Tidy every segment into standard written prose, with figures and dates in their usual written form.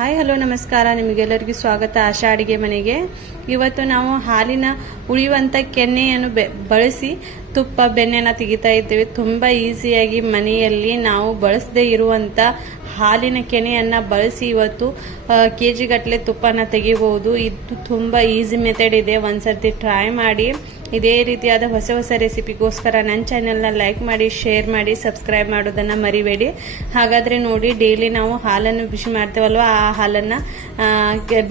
Hi hello ನಮಸ್ಕಾರ, ನಿಮಗೆಲ್ಲರಿಗೂ ಸ್ವಾಗತ ಆಶಾ ಅಡಿಗೆ ಮನೆಗೆ. ಇವತ್ತು ನಾವು ಹಾಲಿನ ಉಳಿಯುವಂಥ ಕೆನೆಯನ್ನು ಬಳಸಿ ತುಪ್ಪ ಬೆಣ್ಣೆನ ತೆಗಿತಾ ಇದ್ದೇವೆ. ತುಂಬ ಈಸಿಯಾಗಿ ಮನೆಯಲ್ಲಿ ನಾವು ಬಳಸದೇ ಇರುವಂಥ ಹಾಲಿನ ಕೆನೆಯನ್ನು ಬಳಸಿ ಇವತ್ತು ಕೆಜಿ ಗಟ್ಟಲೆ ತುಪ್ಪನ ತೆಗಿಬಹುದು. ಇದು ತುಂಬ ಈಸಿ ಮೆಥಡ್ ಇದೆ, ಒಂದ್ಸರ್ತಿ ಟ್ರೈ ಮಾಡಿ. ಇದೇ ರೀತಿಯಾದ ಹೊಸ ಹೊಸ ರೆಸಿಪಿಗೋಸ್ಕರ ನನ್ನ ಚಾನೆಲ್ನ ಲೈಕ್ ಮಾಡಿ, ಶೇರ್ ಮಾಡಿ, ಸಬ್ಸ್ಕ್ರೈಬ್ ಮಾಡೋದನ್ನು ಮರಿಬೇಡಿ. ಹಾಗಾದರೆ ನೋಡಿ, ಡೈಲಿ ನಾವು ಹಾಲನ್ನು ಬಿಸಿ ಮಾಡ್ತೇವಲ್ವ, ಆ ಹಾಲನ್ನು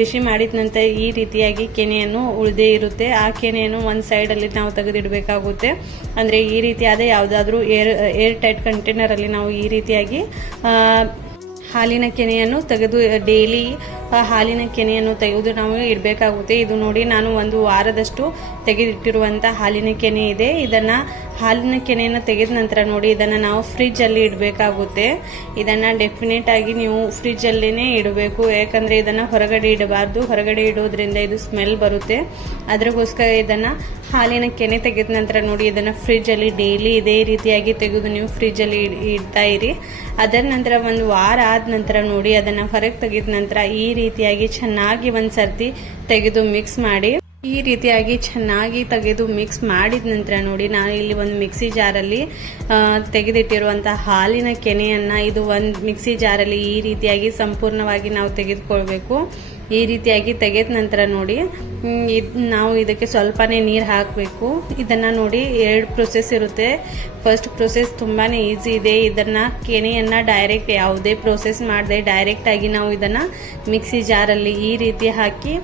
ಬಿಸಿ ಮಾಡಿದ ನಂತರ ಈ ರೀತಿಯಾಗಿ ಕೆನೆಯನ್ನು ಉಳಿದೇ ಇರುತ್ತೆ. ಆ ಕೆನೆಯನ್ನು ಒಂದು ಸೈಡಲ್ಲಿ ನಾವು ತೆಗೆದಿಡಬೇಕಾಗುತ್ತೆ. ಅಂದರೆ ಈ ರೀತಿಯಾದ ಯಾವುದಾದ್ರೂ ಏರ್ ಟೈಟ್ ಕಂಟೈನರಲ್ಲಿ ನಾವು ಈ ರೀತಿಯಾಗಿ ಹಾಲಿನ ಕೆನೆಯನ್ನು ತೆಗೆದು ಡೈಲಿ ಹಾಲಿನ ಕೆನೆಯನ್ನು ತೆಗೆದು ನಾವು ಇಡಬೇಕಾಗುತ್ತೆ. ಇದು ನೋಡಿ, ನಾನು ಒಂದು ವಾರದಷ್ಟು ತೆಗೆದಿಟ್ಟಿರುವಂಥ ಹಾಲಿನ ಕೆನೆ ಇದೆ. ಇದನ್ನು ಹಾಲಿನ ಕೆನೆಯನ್ನು ತೆಗೆದ ನಂತರ ನೋಡಿ, ಇದನ್ನು ನಾವು ಫ್ರಿಜ್ಜಲ್ಲಿ ಇಡಬೇಕಾಗುತ್ತೆ. ಇದನ್ನು ಡೆಫಿನೆಟ್ ಆಗಿ ನೀವು ಫ್ರಿಜ್ಜಲ್ಲೇ ಇಡಬೇಕು, ಯಾಕಂದರೆ ಇದನ್ನು ಹೊರಗಡೆ ಇಡಬಾರ್ದು. ಹೊರಗಡೆ ಇಡೋದ್ರಿಂದ ಇದು ಸ್ಮೆಲ್ ಬರುತ್ತೆ. ಅದಕ್ಕೋಸ್ಕರ ಇದನ್ನು ಹಾಲಿನ ಕೆನೆ ತೆಗೆದ ನಂತರ ನೋಡಿ, ಇದನ್ನು ಫ್ರಿಜ್ಜಲ್ಲಿ ಡೈಲಿ ಇದೇ ರೀತಿಯಾಗಿ ತೆಗೆದು ನೀವು ಫ್ರಿಜ್ಜಲ್ಲಿ ಇಡ್ತಾ ಇರಿ. ಅದರ ನಂತರ ಒಂದು ವಾರ ಆದ ನಂತರ ನೋಡಿ, ಅದನ್ನು ಹೊರಗೆ ತೆಗೆದ ನಂತರ ಈ ರೀತಿಯಾಗಿ ಚೆನ್ನಾಗಿ ಒಂದು ಸರ್ತಿ ತೆಗೆದು ಮಿಕ್ಸ್ ಮಾಡಿ. ಈ ರೀತಿಯಾಗಿ ಚೆನ್ನಾಗಿ ತೆಗೆದು ಮಿಕ್ಸ್ ಮಾಡಿದ ನಂತರ ನೋಡಿ, ನಾನು ಇಲ್ಲಿ ಒಂದು ಮಿಕ್ಸಿ ಜಾರಲ್ಲಿ ತೆಗೆದಿಟ್ಟಿರುವಂತಹ ಹಾಲಿನ ಕೆನೆಯನ್ನು ಇದು ಒಂದು ಮಿಕ್ಸಿ ಜಾರಲ್ಲಿ ಈ ರೀತಿಯಾಗಿ ಸಂಪೂರ್ಣವಾಗಿ ನಾವು ತೆಗೆದುಕೊಳ್ಬೇಕು. ಈ ರೀತಿಯಾಗಿ ತೆಗೆದ ನಂತರ ನೋಡಿ, ನಾವು ಇದಕ್ಕೆ ಸ್ವಲ್ಪನೇ ನೀರು ಹಾಕಬೇಕು. ಇದನ್ನು ನೋಡಿ, 2 ಪ್ರೊಸೆಸ್ ಇರುತ್ತೆ. ಫಸ್ಟ್ ಪ್ರೊಸೆಸ್ ತುಂಬಾ ಈಸಿ ಇದೆ. ಇದನ್ನು ಕೆನೆಯನ್ನು ಡೈರೆಕ್ಟ್ ಯಾವುದೇ ಪ್ರೊಸೆಸ್ ಮಾಡದೆ ಡೈರೆಕ್ಟಾಗಿ ನಾವು ಇದನ್ನು ಮಿಕ್ಸಿ ಜಾರಲ್ಲಿ ಈ ರೀತಿ ಹಾಕಿ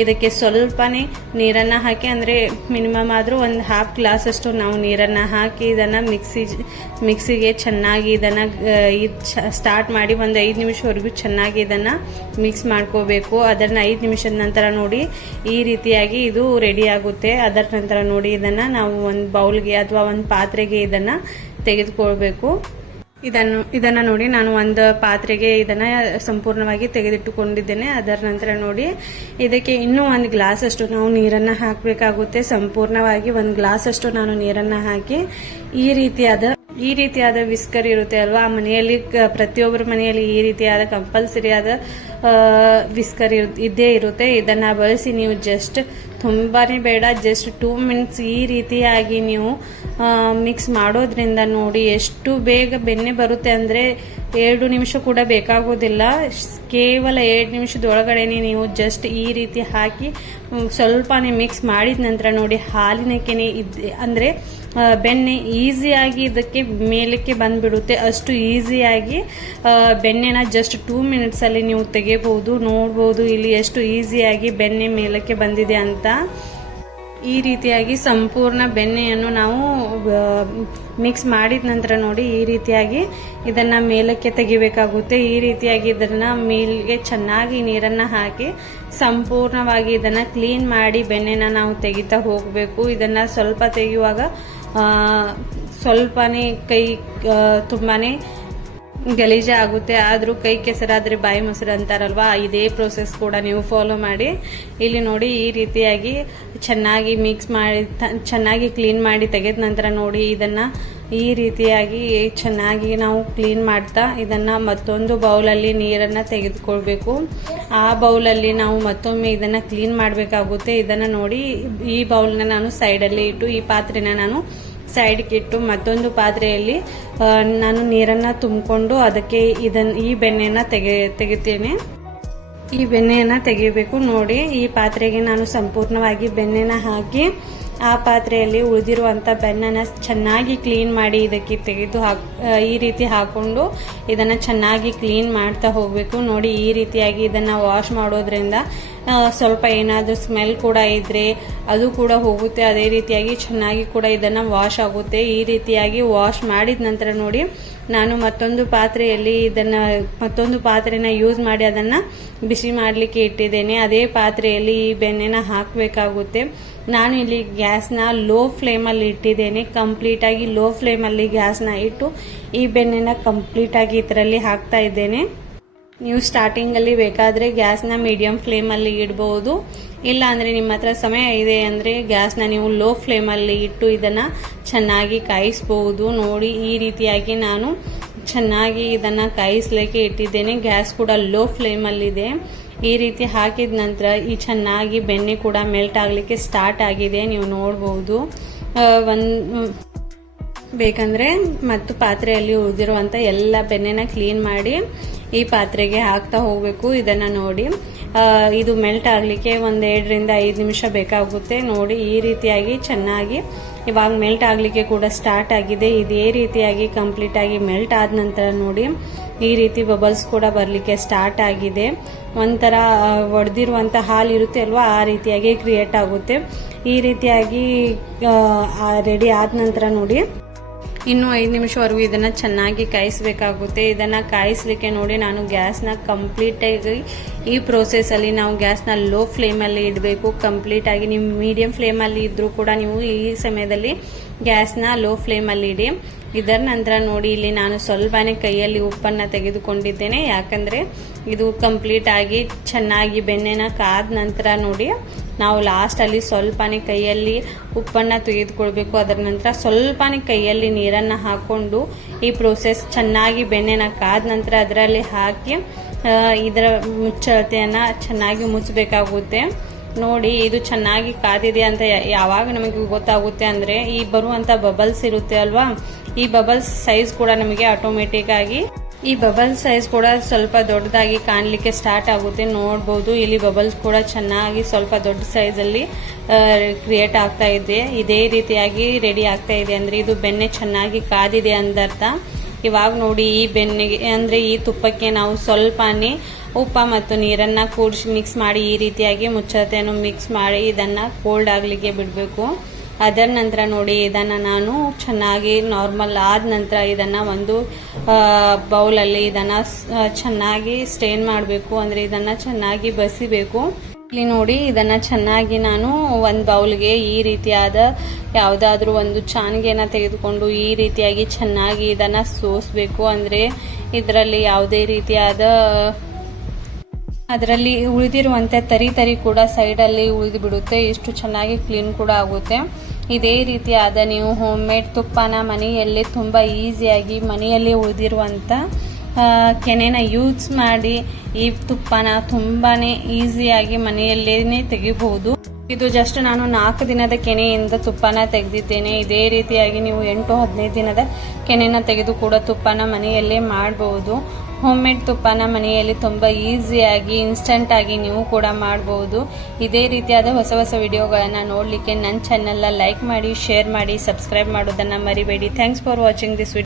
ಇದಕ್ಕೆ ಸ್ವಲ್ಪನೇ ನೀರನ್ನು ಹಾಕಿ, ಅಂದರೆ ಮಿನಿಮಮ್ ಆದರೂ ಒಂದು ಹಾಫ್ ಗ್ಲಾಸ್ ಅಷ್ಟು ನಾವು ನೀರನ್ನು ಹಾಕಿ ಇದನ್ನು ಮಿಕ್ಸಿಗೆ ಚೆನ್ನಾಗಿ ಇದನ್ನು ಸ್ಟಾರ್ಟ್ ಮಾಡಿ ಒಂದು 5 ನಿಮಿಷವರೆಗೂ ಚೆನ್ನಾಗಿ ಇದನ್ನು ಮಿಕ್ಸ್ ಮಾಡ್ಕೋಬೇಕು. ಅದನ್ನು 5 ನಿಮಿಷದ ನಂತರ ನೋಡಿ, ಈ ರೀತಿಯಾಗಿ ಇದು ರೆಡಿ ಆಗುತ್ತೆ. ಅದರ ನಂತರ ನೋಡಿ, ಇದನ್ನು ನಾವು ಒಂದು ಬೌಲ್ಗೆ ಅಥವಾ ಒಂದು ಪಾತ್ರೆಗೆ ಇದನ್ನು ತೆಗೆದುಕೊಳ್ಬೇಕು. ಇದನ್ನು ನೋಡಿ, ನಾನು ಒಂದು ಪಾತ್ರೆಗೆ ಇದನ್ನು ಸಂಪೂರ್ಣವಾಗಿ ತೆಗೆದಿಟ್ಟುಕೊಂಡಿದ್ದೇನೆ. ಅದರ ನಂತರ ನೋಡಿ, ಇದಕ್ಕೆ ಇನ್ನೂ 1 ಗ್ಲಾಸ್ ಅಷ್ಟು ನಾವು ನೀರನ್ನು ಹಾಕಬೇಕಾಗುತ್ತೆ. ಸಂಪೂರ್ಣವಾಗಿ 1 ಗ್ಲಾಸ್ ಅಷ್ಟು ನಾನು ನೀರನ್ನು ಹಾಕಿ ಈ ರೀತಿಯಾದ ವಿಸ್ಕರ್ ಇರುತ್ತೆ ಅಲ್ವಾ, ಆ ಮನೆಯಲ್ಲಿ ಪ್ರತಿಯೊಬ್ಬರ ಮನೆಯಲ್ಲಿ ಈ ರೀತಿಯಾದ ಕಂಪಲ್ಸರಿ ಆದ ವಿಸ್ಕರ್ ಇದ್ದೇ ಇರುತ್ತೆ. ಇದನ್ನು ಬಳಸಿ ನೀವು ಜಸ್ಟ್ ತುಂಬಾನೇ ಬೇಡ, ಜಸ್ಟ್ 2 ಮಿನಿಟ್ಸ್ ಈ ರೀತಿಯಾಗಿ ನೀವು ಮಿಕ್ಸ್ ಮಾಡೋದ್ರಿಂದ ನೋಡಿ ಎಷ್ಟು ಬೇಗ ಬೆಣ್ಣೆ ಬರುತ್ತೆ. ಅಂದರೆ 2 ನಿಮಿಷ ಕೂಡ ಬೇಕಾಗೋದಿಲ್ಲ. ಕೇವಲ 2 ನಿಮಿಷದೊಳಗಡೆನೆ ನೀವು ಜಸ್ಟ್ ಈ ರೀತಿ ಹಾಕಿ ಸ್ವಲ್ಪನೇ ಮಿಕ್ಸ್ ಮಾಡಿದ ನಂತರ ನೋಡಿ, ಹಾಲಿನ ಕೆನೆ ಅಂದರೆ ಬೆಣ್ಣೆ ಈಸಿಯಾಗಿ ಇದಕ್ಕೆ ಮೇಲಕ್ಕೆ ಬಂದ್ಬಿಡುತ್ತೆ. ಅಷ್ಟು ಈಸಿಯಾಗಿ ಬೆಣ್ಣೆನ ಜಸ್ಟ್ 2 ಮಿನಿಟ್ಸಲ್ಲಿ ನೀವು ತೆಗೆಯಬಹುದು. ನೋಡ್ಬೋದು ಇಲ್ಲಿ ಎಷ್ಟು ಈಸಿಯಾಗಿ ಬೆಣ್ಣೆ ಮೇಲಕ್ಕೆ ಬಂದಿದೆ ಅಂತ. ಈ ರೀತಿಯಾಗಿ ಸಂಪೂರ್ಣ ಬೆಣ್ಣೆಯನ್ನು ನಾವು ಮಿಕ್ಸ್ ಮಾಡಿದ ನಂತರ ನೋಡಿ, ಈ ರೀತಿಯಾಗಿ ಇದನ್ನು ಮೇಲಕ್ಕೆ ತೆಗಿಬೇಕಾಗುತ್ತೆ. ಈ ರೀತಿಯಾಗಿ ಇದನ್ನು ಮೇಲಿಗೆ ಚೆನ್ನಾಗಿ ನೀರನ್ನು ಹಾಕಿ ಸಂಪೂರ್ಣವಾಗಿ ಇದನ್ನು ಕ್ಲೀನ್ ಮಾಡಿ ಬೆಣ್ಣೆನ ನಾವು ತೆಗಿತಾ ಹೋಗಬೇಕು. ಇದನ್ನು ಸ್ವಲ್ಪ ತೆಗೆಯುವಾಗ ಸ್ವಲ್ಪನೇ ಕೈ ತುಂಬಾನೇ ಗಲೀಜೆ ಆಗುತ್ತೆ. ಆದರೂ ಕೈ ಕೆಸರಾದರೆ ಬಾಯಿ ಮೊಸರು ಅಂತಾರಲ್ವಾ, ಇದೇ ಪ್ರೋಸೆಸ್ ಕೂಡ ನೀವು ಫಾಲೋ ಮಾಡಿ. ಇಲ್ಲಿ ನೋಡಿ, ಈ ರೀತಿಯಾಗಿ ಚೆನ್ನಾಗಿ ಮಿಕ್ಸ್ ಮಾಡಿ ಚೆನ್ನಾಗಿ ಕ್ಲೀನ್ ಮಾಡಿ ತೆಗೆದ ನಂತರ ನೋಡಿ, ಇದನ್ನು ಈ ರೀತಿಯಾಗಿ ಚೆನ್ನಾಗಿ ನಾವು ಕ್ಲೀನ್ ಮಾಡ್ತಾ ಇದನ್ನು ಮತ್ತೊಂದು ಬೌಲಲ್ಲಿ ನೀರನ್ನು ತೆಗೆದುಕೊಳ್ಬೇಕು. ಆ ಬೌಲಲ್ಲಿ ನಾವು ಮತ್ತೊಮ್ಮೆ ಇದನ್ನು ಕ್ಲೀನ್ ಮಾಡಬೇಕಾಗುತ್ತೆ. ಇದನ್ನು ನೋಡಿ, ಈ ಬೌಲ್ನ ನಾನು ಸೈಡಲ್ಲಿ ಇಟ್ಟು, ಈ ಪಾತ್ರೆನ ನಾನು ಸೈಡ್ಗೆ ಇಟ್ಟು ಮತ್ತೊಂದು ಪಾತ್ರೆಯಲ್ಲಿ ನಾನು ನೀರನ್ನು ತುಂಬಿಕೊಂಡು ಅದಕ್ಕೆ ಈ ಬೆಣ್ಣೆಯನ್ನು ತೆಗಿತೇನೆ. ಈ ಬೆಣ್ಣೆಯನ್ನು ತೆಗಿಬೇಕು. ನೋಡಿ, ಈ ಪಾತ್ರೆಗೆ ನಾನು ಸಂಪೂರ್ಣವಾಗಿ ಬೆಣ್ಣೆನ ಹಾಕಿ ಆ ಪಾತ್ರೆಯಲ್ಲಿ ಉಳಿದಿರುವಂಥ ಬೆಣ್ಣೆನ ಚೆನ್ನಾಗಿ ಕ್ಲೀನ್ ಮಾಡಿ ಇದಕ್ಕೆ ತೆಗೆದು ಈ ರೀತಿ ಹಾಕೊಂಡು ಇದನ್ನು ಚೆನ್ನಾಗಿ ಕ್ಲೀನ್ ಮಾಡ್ತಾ ಹೋಗಬೇಕು. ನೋಡಿ, ಈ ರೀತಿಯಾಗಿ ಇದನ್ನು ವಾಶ್ ಮಾಡೋದ್ರಿಂದ ಸ್ವಲ್ಪ ಏನಾದರೂ ಸ್ಮೆಲ್ ಕೂಡ ಇದ್ದರೆ ಅದು ಕೂಡ ಹೋಗುತ್ತೆ. ಅದೇ ರೀತಿಯಾಗಿ ಚೆನ್ನಾಗಿ ಕೂಡ ಇದನ್ನು ವಾಶ್ ಆಗುತ್ತೆ. ಈ ರೀತಿಯಾಗಿ ವಾಶ್ ಮಾಡಿದ ನಂತರ ನೋಡಿ, ನಾನು ಮತ್ತೊಂದು ಪಾತ್ರೆನ ಯೂಸ್ ಮಾಡಿ ಅದನ್ನು ಬಿಸಿ ಮಾಡಲಿಕ್ಕೆ ಇಟ್ಟಿದ್ದೇನೆ. ಅದೇ ಪಾತ್ರೆಯಲ್ಲಿ ಈ ಬೆಣ್ಣೆನ ಹಾಕಬೇಕಾಗುತ್ತೆ. ನಾನು ಇಲ್ಲಿ ಗ್ಯಾಸ್ನ ಲೋ ಫ್ಲೇಮಲ್ಲಿ ಇಟ್ಟಿದ್ದೇನೆ. ಕಂಪ್ಲೀಟಾಗಿ ಲೋ ಫ್ಲೇಮಲ್ಲಿ ಗ್ಯಾಸ್ನ ಇಟ್ಟು ಈ ಬೆಣ್ಣೆನ ಕಂಪ್ಲೀಟಾಗಿ ಇದರಲ್ಲಿ ಹಾಕ್ತಾ ಇದ್ದೇನೆ. ನೀವು ಸ್ಟಾರ್ಟಿಂಗಲ್ಲಿ ಬೇಕಾದರೆ ಗ್ಯಾಸ್ನ ಮೀಡಿಯಂ ಫ್ಲೇಮಲ್ಲಿ ಇಡಬಹುದು. ಇಲ್ಲ ಅಂದರೆ ನಿಮ್ಮ ಹತ್ರ ಸಮಯ ಇದೆ ಅಂದರೆ ಗ್ಯಾಸ್ನ ನೀವು ಲೋ ಫ್ಲೇಮಲ್ಲಿ ಇಟ್ಟು ಇದನ್ನು ಚೆನ್ನಾಗಿ ಕಾಯಿಸಬಹುದು. ನೋಡಿ, ಈ ರೀತಿಯಾಗಿ ನಾನು ಚೆನ್ನಾಗಿ ಇದನ್ನು ಕಾಯಿಸ್ಲಿಕ್ಕೆ ಇಟ್ಟಿದ್ದೇನೆ. ಗ್ಯಾಸ್ ಕೂಡ ಲೋ ಫ್ಲೇಮಲ್ಲಿದೆ. ಈ ರೀತಿ ಹಾಕಿದ ನಂತರ ಈ ಚೆನ್ನಾಗಿ ಬೆಣ್ಣೆ ಕೂಡ ಮೆಲ್ಟ್ ಆಗಲಿಕ್ಕೆ ಸ್ಟಾರ್ಟ್ ಆಗಿದೆ, ನೀವು ನೋಡ್ಬೋದು. ಬೇಕಂದ್ರೆ ಮತ್ತು ಪಾತ್ರೆಯಲ್ಲಿ ಉಳಿದಿರುವಂಥ ಎಲ್ಲ ಬೆಣ್ಣೆನ ಕ್ಲೀನ್ ಮಾಡಿ ಈ ಪಾತ್ರೆಗೆ ಹಾಕ್ತಾ ಹೋಗಬೇಕು. ಇದನ್ನು ನೋಡಿ, ಇದು ಮೆಲ್ಟ್ ಆಗಲಿಕ್ಕೆ 1-2 ರಿಂದ 5 ನಿಮಿಷ ಬೇಕಾಗುತ್ತೆ. ನೋಡಿ ಈ ರೀತಿಯಾಗಿ ಚೆನ್ನಾಗಿ ಇವಾಗ ಮೆಲ್ಟ್ ಆಗಲಿಕ್ಕೆ ಕೂಡ ಸ್ಟಾರ್ಟ್ ಆಗಿದೆ. ಇದೇ ರೀತಿಯಾಗಿ ಕಂಪ್ಲೀಟ್ ಆಗಿ ಮೆಲ್ಟ್ ಆದ ನಂತರ ನೋಡಿ ಈ ರೀತಿ ಬಬಲ್ಸ್ ಕೂಡ ಬರಲಿಕ್ಕೆ ಸ್ಟಾರ್ಟ್ ಆಗಿದೆ. ಒಂಥರ ಒಡೆದಿರುವಂಥ ಹಾಲು ಇರುತ್ತೆ ಅಲ್ವಾ, ಆ ರೀತಿಯಾಗಿ ಕ್ರಿಯೇಟ್ ಆಗುತ್ತೆ. ಈ ರೀತಿಯಾಗಿ ರೆಡಿ ಆದ ನಂತರ ನೋಡಿ ಇನ್ನು 5 ನಿಮಿಷವರೆಗೂ ಇದನ್ನು ಚೆನ್ನಾಗಿ ಕಾಯಿಸಬೇಕಾಗುತ್ತೆ. ಇದನ್ನು ಕಾಯಿಸಲಿಕ್ಕೆ ನೋಡಿ ನಾನು ಗ್ಯಾಸ್ನ ಕಂಪ್ಲೀಟಾಗಿ ಈ ಪ್ರೋಸೆಸ್ಸಲ್ಲಿ ನಾವು ಗ್ಯಾಸ್ನ ಲೋ ಫ್ಲೇಮಲ್ಲಿ ಇಡಬೇಕು. ಕಂಪ್ಲೀಟಾಗಿ ನೀವು ಮೀಡಿಯಂ ಫ್ಲೇಮಲ್ಲಿ ಇದ್ದರೂ ಕೂಡ ನೀವು ಈ ಸಮಯದಲ್ಲಿ ಗ್ಯಾಸ್ನ ಲೋ ಫ್ಲೇಮಲ್ಲಿ ಇಡಿ. ಇದರ ನಂತರ ನೋಡಿ ಇಲ್ಲಿ ನಾನು ಸ್ವಲ್ಪನೇ ಕೈಯಲ್ಲಿ ಉಪ್ಪನ್ನು ತೆಗೆದುಕೊಂಡಿದ್ದೇನೆ, ಯಾಕಂದರೆ ಇದು ಕಂಪ್ಲೀಟಾಗಿ ಚೆನ್ನಾಗಿ ಬೆಣ್ಣೆನ ಕಾದ ನಂತರ ನೋಡಿ ನಾವು ಲಾಸ್ಟಲ್ಲಿ ಸ್ವಲ್ಪನೇ ಕೈಯಲ್ಲಿ ಉಪ್ಪನ್ನು ತೆಗೆದುಕೊಳ್ಬೇಕು. ಅದರ ನಂತರ ಸ್ವಲ್ಪನೇ ಕೈಯಲ್ಲಿ ನೀರನ್ನು ಹಾಕ್ಕೊಂಡು ಈ ಪ್ರೋಸೆಸ್ ಚೆನ್ನಾಗಿ ಬೆಣ್ಣೆನ ಕಾದ ನಂತರ ಅದರಲ್ಲಿ ಹಾಕಿ ಇದರ ಮುಚ್ಚಳತೆಯನ್ನು ಚೆನ್ನಾಗಿ ಮುಚ್ಚಬೇಕಾಗುತ್ತೆ. ನೋಡಿ ಇದು ಚೆನ್ನಾಗಿ ಕಾದಿದೆ ಅಂತ ಯಾವಾಗ ನಮಗೆ ಗೊತ್ತಾಗುತ್ತೆ ಅಂದರೆ ಈ ಬರುವಂಥ ಬಬಲ್ಸ್ ಇರುತ್ತೆ ಅಲ್ವಾ, ಈ ಬಬಲ್ಸ್ ಸೈಜ್ ಕೂಡ ನಮಗೆ ಆಟೋಮೆಟಿಕ್ ಆಗಿ ಈ ಬಬಲ್ ಸೈಜ್ ಕೂಡ ಸ್ವಲ್ಪ ದೊಡ್ಡದಾಗಿ ಕಾಣಲಿಕ್ಕೆ ಸ್ಟಾರ್ಟ್ ಆಗುತ್ತೆ. ನೋಡ್ಬೋದು ಇಲ್ಲಿ ಬಬಲ್ಸ್ ಕೂಡ ಚೆನ್ನಾಗಿ ಸ್ವಲ್ಪ ದೊಡ್ಡ ಸೈಜಲ್ಲಿ ಕ್ರಿಯೇಟ್ ಆಗ್ತಾ ಇದೆ. ಇದೇ ರೀತಿಯಾಗಿ ರೆಡಿ ಆಗ್ತಾ ಇದೆ ಅಂದರೆ ಇದು ಬೆಣ್ಣೆ ಚೆನ್ನಾಗಿ ಕಾದಿದೆ ಅಂದರ್ಥ. ಇವಾಗ ನೋಡಿ ಈ ಬೆಣ್ಣೆಗೆ ಅಂದರೆ ಈ ತುಪ್ಪಕ್ಕೆ ನಾವು ಸ್ವಲ್ಪನೇ ಉಪ್ಪ ಮತ್ತು ನೀರನ್ನು ಕೂಡಿಸಿ ಮಿಕ್ಸ್ ಮಾಡಿ ಈ ರೀತಿಯಾಗಿ ಮುಚ್ಚಳತೆಯನ್ನು ಮಿಕ್ಸ್ ಮಾಡಿ ಇದನ್ನು ಕೋಲ್ಡ್ ಆಗಲಿಕ್ಕೆ ಬಿಡಬೇಕು. ಅದರ ನಂತರ ನೋಡಿ ಇದನ್ನು ನಾನು ಚೆನ್ನಾಗಿ ನಾರ್ಮಲ್ ಆದ ನಂತರ ಇದನ್ನು ಒಂದು ಬೌಲಲ್ಲಿ ಇದನ್ನು ಚೆನ್ನಾಗಿ ಸ್ಟೇನ್ ಮಾಡಬೇಕು, ಅಂದರೆ ಇದನ್ನು ಚೆನ್ನಾಗಿ ಬಸಿಬೇಕು. ಇಲ್ಲಿ ನೋಡಿ ಇದನ್ನು ಚೆನ್ನಾಗಿ ನಾನು ಒಂದು ಬೌಲ್ಗೆ ಈ ರೀತಿಯಾದ ಯಾವುದಾದ್ರೂ ಒಂದು ಚಾನ್ಗೆನ ತೆಗೆದುಕೊಂಡು ಈ ರೀತಿಯಾಗಿ ಚೆನ್ನಾಗಿ ಇದನ್ನು ಸೋಸಬೇಕು. ಅಂದರೆ ಇದರಲ್ಲಿ ಯಾವುದೇ ರೀತಿಯಾದ ಅದರಲ್ಲಿ ಉಳಿದಿರುವಂತೆ ತರಿ ಕೂಡ ಸೈಡಲ್ಲಿ ಉಳಿದು ಬಿಡುತ್ತೆ. ಇಷ್ಟು ಚೆನ್ನಾಗಿ ಕ್ಲೀನ್ ಕೂಡ ಆಗುತ್ತೆ. ಇದೇ ರೀತಿಯಾದ ನೀವು ಹೋಮ್ ಮೇಡ್ ತುಪ್ಪನ ಮನೆಯಲ್ಲೇ ತುಂಬ ಈಸಿಯಾಗಿ ಮನೆಯಲ್ಲೇ ಉಳಿದಿರುವಂಥ ಕೆನೆನ ಯೂಸ್ ಮಾಡಿ ಈ ತುಪ್ಪನ ತುಂಬಾ ಈಸಿಯಾಗಿ ಮನೆಯಲ್ಲೇ ತೆಗಿಬಹುದು. ಇದು ಜಸ್ಟ್ ನಾನು 4 ದಿನದ ಕೆನೆಯಿಂದ ತುಪ್ಪನ ತೆಗೆದಿದ್ದೇನೆ. ಇದೇ ರೀತಿಯಾಗಿ ನೀವು 8-15 ದಿನದ ಕೆನೆನ ತೆಗೆದು ಕೂಡ ತುಪ್ಪನ ಮನೆಯಲ್ಲೇ ಮಾಡಬಹುದು. ಹೋಮ್ ಮೇಡ್ ತುಪ್ಪನ ಮನೆಯಲ್ಲಿ ತುಂಬ ಈಸಿಯಾಗಿ ಇನ್ಸ್ಟಂಟ್ ಆಗಿ ನೀವು ಕೂಡ ಮಾಡಬಹುದು. ಇದೇ ರೀತಿಯಾದ ಹೊಸ ವಿಡಿಯೋಗಳನ್ನು ನೋಡಲಿಕ್ಕೆ ನನ್ನ ಚಾನೆಲ್ನ ಲೈಕ್ ಮಾಡಿ, ಶೇರ್ ಮಾಡಿ, ಸಬ್ಸ್ಕ್ರೈಬ್ ಮಾಡೋದನ್ನು ಮರಿಬೇಡಿ. Thanks for watching this video.